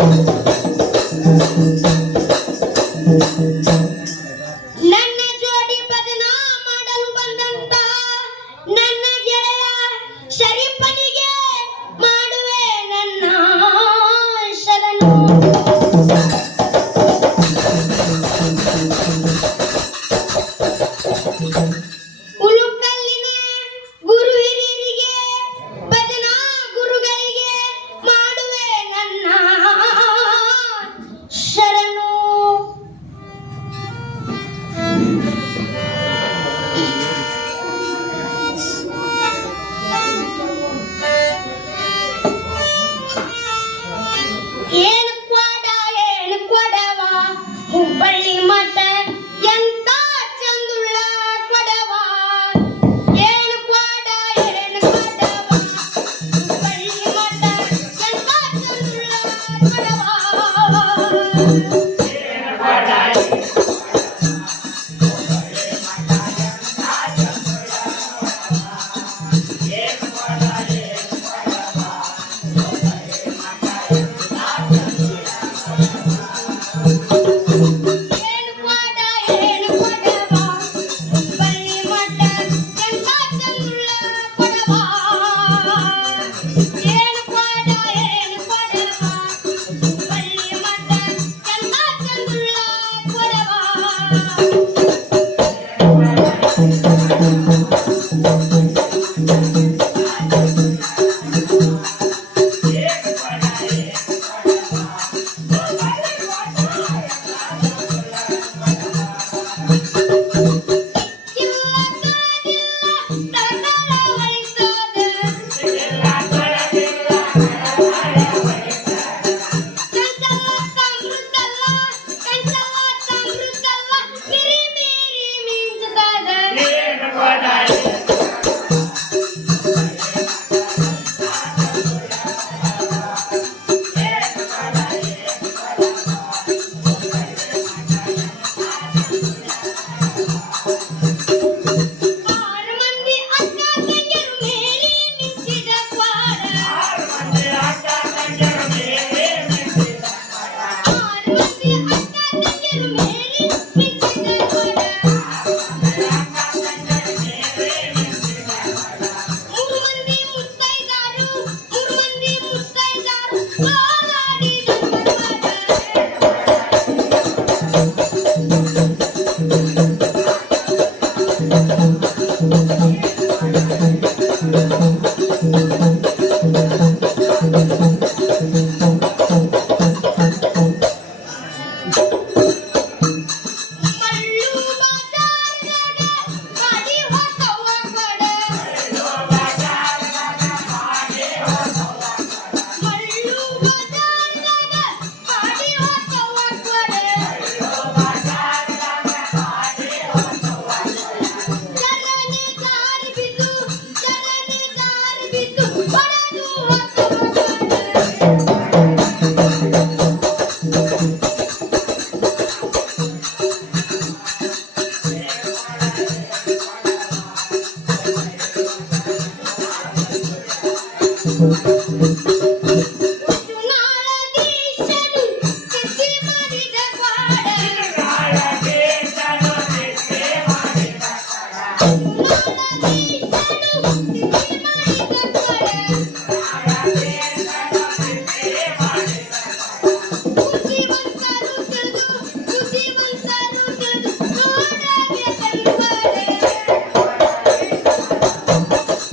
donde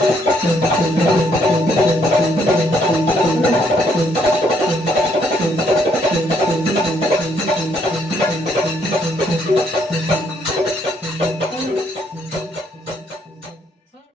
Thank you.